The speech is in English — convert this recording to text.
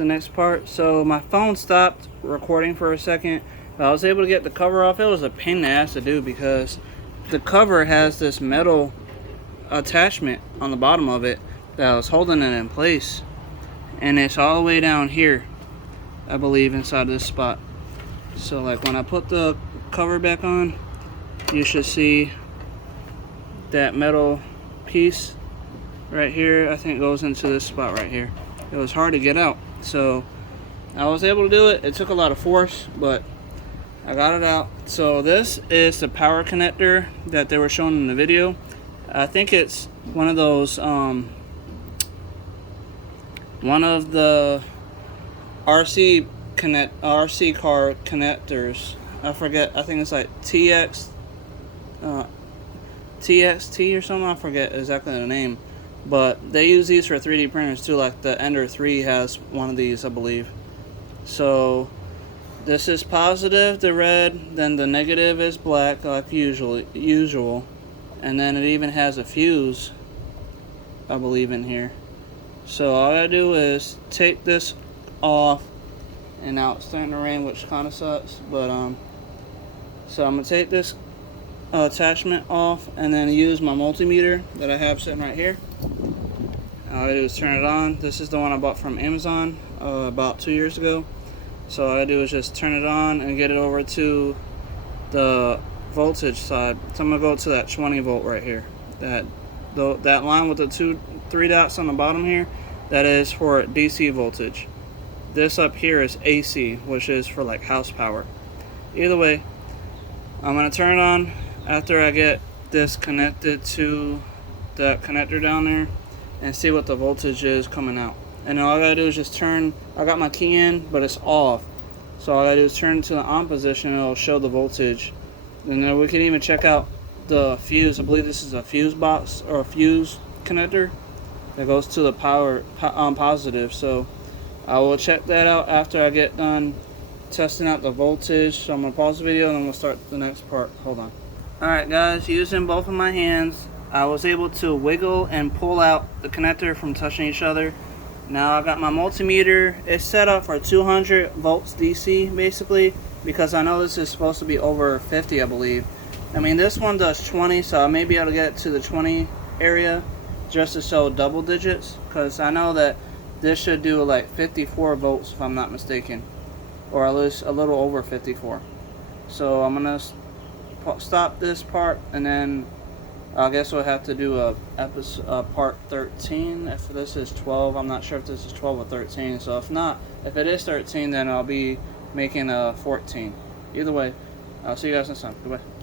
the next part. So my phone stopped recording for a second. I was able to get the cover off. It was a pain in the ass to do because the cover has this metal attachment on the bottom of it that was holding it in place, and it's all the way down here, I believe, inside this spot. So like when I put the cover back on, you should see that metal piece right here. I think it goes into this spot right here. It was hard to get out, so I was able to do it. It took a lot of force, but I got it out. So this is the power connector that they were showing in the video. I think it's one of those one of the RC car connectors. I forget. I think it's like TXT or something. I forget exactly the name, but they use these for 3D printers too. Like the Ender 3 has one of these, I believe. So this is positive, the red, then the negative is black, like usual, and then it even has a fuse, I believe, in here. So all I gotta do is take this off, and now it's starting to rain, which kind of sucks, but so I'm gonna take this attachment off and then use my multimeter that I have sitting right here. All I do is turn it on. This is the one I bought from Amazon about 2 years ago. So all I do is just turn it on and get it over to the voltage side. So I'm gonna go to that 20 volt right here. That line with the three dots on the bottom here, that is for DC voltage. This up here is AC, which is for like house power. Either way, I'm gonna turn it on after I get this connected to that connector down there and see what the voltage is coming out. And all I gotta do is just turn. I got my key in, but it's off. So all I gotta do is turn to the on position, and it'll show the voltage. And then we can even check out the fuse. I believe this is a fuse box or a fuse connector that goes to the power positive. So I will check that out after I get done testing out the voltage. So I'm gonna pause the video and then we'll start the next part. Hold on. Alright guys, using both of my hands, I was able to wiggle and pull out the connector from touching each other. Now I got my multimeter. It's set up for 200 volts DC basically, because I know this is supposed to be over 50, I believe. I mean, this one does 20, so I may be able to get it to the 20 area just to show double digits, because I know that this should do like 54 volts if I'm not mistaken, or at least a little over 54. So I'm gonna stop this part, and then I guess we'll have to do a part 13. If this is 12, I'm not sure if this is 12 or 13. So if it is 13, then I'll be making a 14. Either way, I'll see you guys next time. Goodbye.